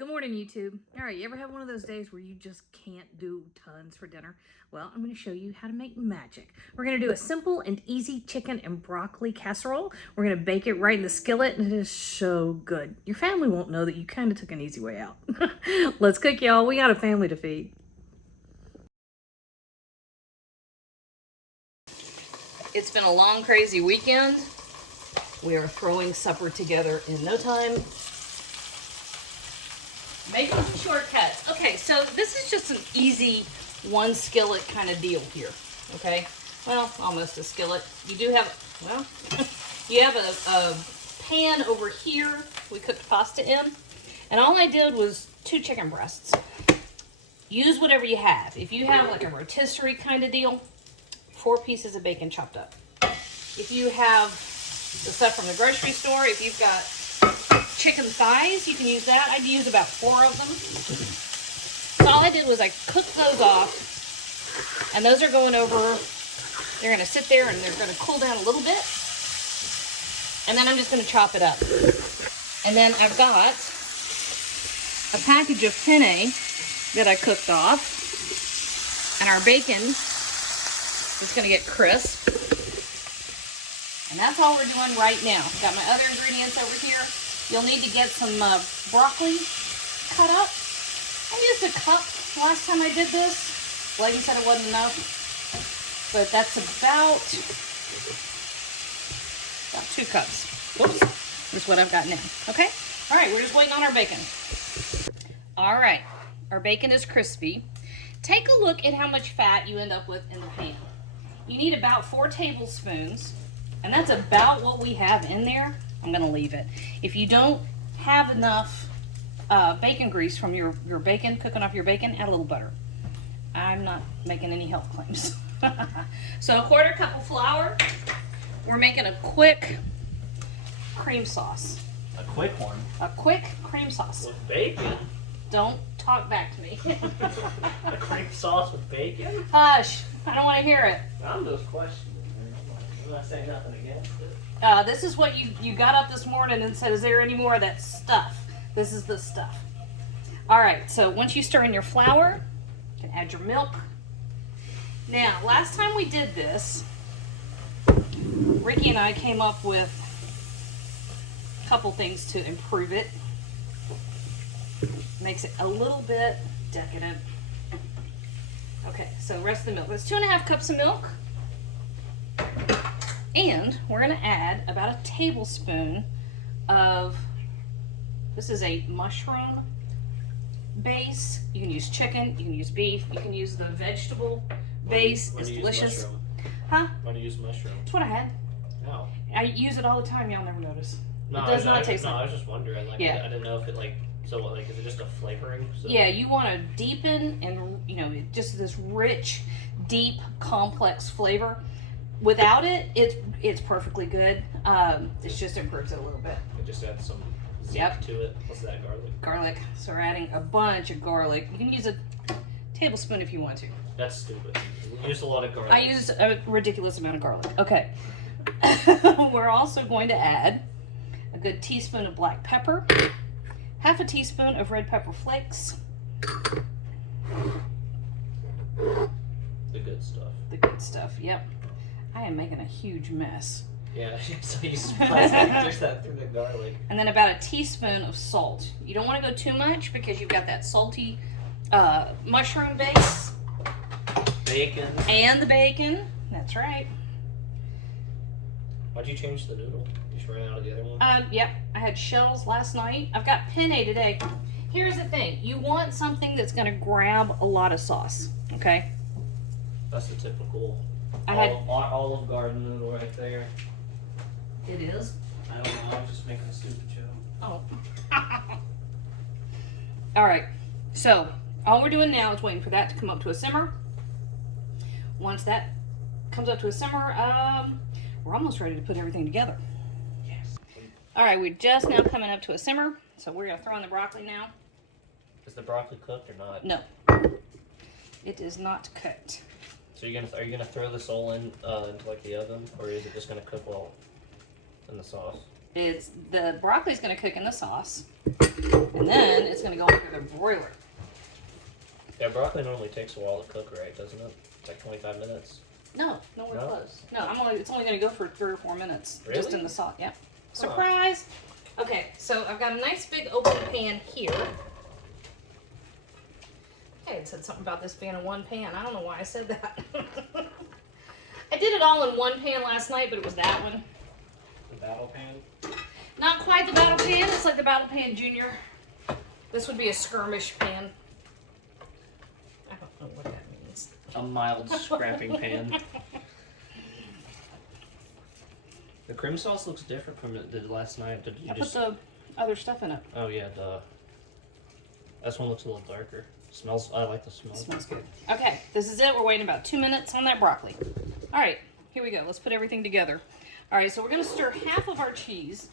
Good morning, YouTube. All right, you ever have one of those days where you just can't do tons for dinner? Well, I'm going to show you how to make magic. We're going to do a simple and easy chicken and broccoli casserole. We're going to bake it right in the skillet, and it is so good. Your family won't know that you kind of took an easy way out. Let's cook, y'all. We got a family to feed. It's been a long, crazy weekend. We are throwing supper together in no time. Making some shortcuts. Okay, so this is just an easy one skillet kind of deal here. Okay, well, almost a skillet. You do have, well, you have a pan over here we cooked pasta in, and all I did was 2 chicken breasts. Use whatever you have. If you have like a rotisserie kind of deal, 4 pieces of bacon chopped up. If you have the stuff from the grocery store, if you've got chicken thighs, you can use that. I'd use about 4 of them. So all I did was I cooked those off, and those are going over. They're going to sit there and they're going to cool down a little bit, and then I'm just going to chop it up. And then I've got a package of penne that I cooked off, and our bacon is going to get crisp. And that's all we're doing right now. Got my other ingredients over here. You'll need to get some broccoli cut up. I used a cup last time I did this. Lady said it wasn't enough, but that's about 2 cups. Whoops, that's what I've got now. Okay. All right, we're just waiting on our bacon. All right, our bacon is crispy. Take a look at how much fat you end up with in the pan. You need about 4 tablespoons, and that's about what we have in there. I'm gonna leave it. If you don't have enough bacon grease from your bacon, cooking off your bacon, add a little butter. I'm not making any health claims. So a 1/4 cup of flour. We're making a quick cream sauce. A quick one? A quick cream sauce. With bacon? Don't talk back to me. A cream sauce with bacon? Hush, I don't want to hear it. I'm just questioning. I'm not saying nothing against it. This is what you got up this morning and said, is there any more of that stuff? This is the stuff. All right, so once you stir in your flour, you can add your milk. Now, last time we did this, Ricky and I came up with a couple things to improve it. Makes it a little bit decadent. Okay, so the rest of the milk. That's 2½ cups of milk. And we're going to add about a tablespoon of, this is a mushroom base. You can use chicken, you can use beef, you can use the vegetable base. It's delicious. Huh? Why do you use mushroom? That's what I had. No. I use it all the time, y'all never notice. No, It does not taste like. No, I was just wondering. Like, Yeah. I didn't know if it is it just a flavoring? So? Yeah, you want to deepen and, just this rich, deep, complex flavor. Without it, it's perfectly good. It just improves it a little bit. It just adds some zing to it. What's that, garlic? Garlic. So we're adding a bunch of garlic. You can use a tablespoon if you want to. That's stupid. We use a lot of garlic. I use a ridiculous amount of garlic. Okay. We're also going to add a good teaspoon of black pepper, 1/2 teaspoon of red pepper flakes. The good stuff. The good stuff, yep. I am making a huge mess. Yeah, so you splash that through the garlic. And then about a teaspoon of salt. You don't want to go too much because you've got that salty mushroom base. Bacon. And the bacon. That's right. Why'd you change the noodle? You just ran out of the other one? Yep. I had shells last night. I've got penne today. Here's the thing. You want something that's going to grab a lot of sauce. Okay? That's the typical I had Olive Garden noodle right there. It is? I don't know. I was just making a stupid joke. Oh. All right. So all we're doing now is waiting for that to come up to a simmer. Once that comes up to a simmer, we're almost ready to put everything together. Yes. All right, we're just now coming up to a simmer, so we're gonna throw in the broccoli now. Is the broccoli cooked or not? No, it is not cooked. So are you gonna throw this all in into like the oven, or is it just gonna cook well in the sauce? The broccoli's gonna cook in the sauce, and then it's gonna go go under the broiler. Yeah, broccoli normally takes a while to cook, right? Doesn't it? It's like 25 minutes. No, nowhere No? close. No, it's only going to go for 3 or 4 minutes. Really? Just in the sauce. Yep. Surprise! Okay, so I've got a nice big open pan here. Okay, it said something about this being a one pan. I don't know why I said that. I did it all in one pan last night, but it was that one. The battle pan? Not quite the battle pan. It's like the battle pan junior. This would be a skirmish pan. I don't know what that means. A mild scrapping pan. The cream sauce looks different from it did last night. Did you I just... put the other stuff in it. Oh yeah, duh. This one looks a little darker. Smells. I like the smell. It smells good. Okay, this is it. We're waiting about 2 minutes on that broccoli. All right, here we go. Let's put everything together. All right, so we're going to stir half of our cheese.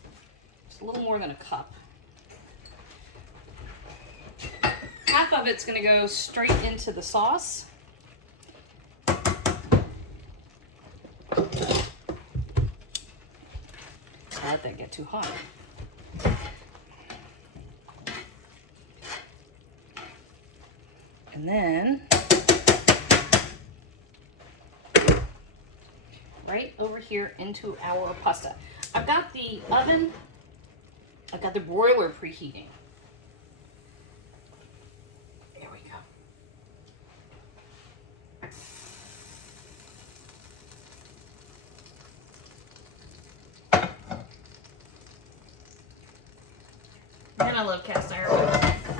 Just a little more than a cup. Half of it's going to go straight into the sauce. Don't let that get too hot. And then, right over here into our pasta. I've got the oven, I've got the broiler preheating. There we go. And I love cast iron.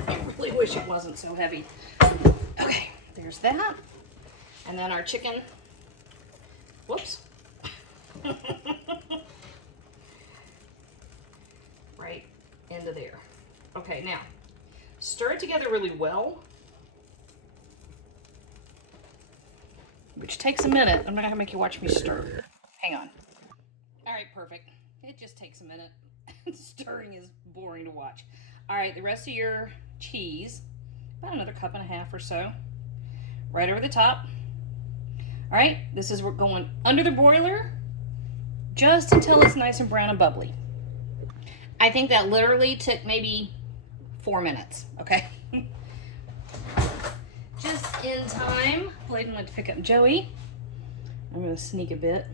I really wish it wasn't so heavy. Okay, there's that. And then our chicken. Whoops. Right into there. Okay, now stir it together really well, which takes a minute. I'm not gonna make you watch me stir. Hang on. All right, perfect. It just takes a minute. Stirring is boring to watch. All right, the rest of your cheese, about another cup and a half or so, right over the top. All right, this is going under the broiler just until it's nice and brown and bubbly. I think that literally took maybe 4 minutes, okay? Just in time. Bladen went to pick up Joey. I'm gonna sneak a bit.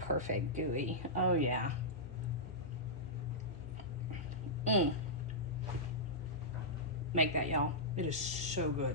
Perfect, gooey. Oh yeah. Make that, y'all. It is so good.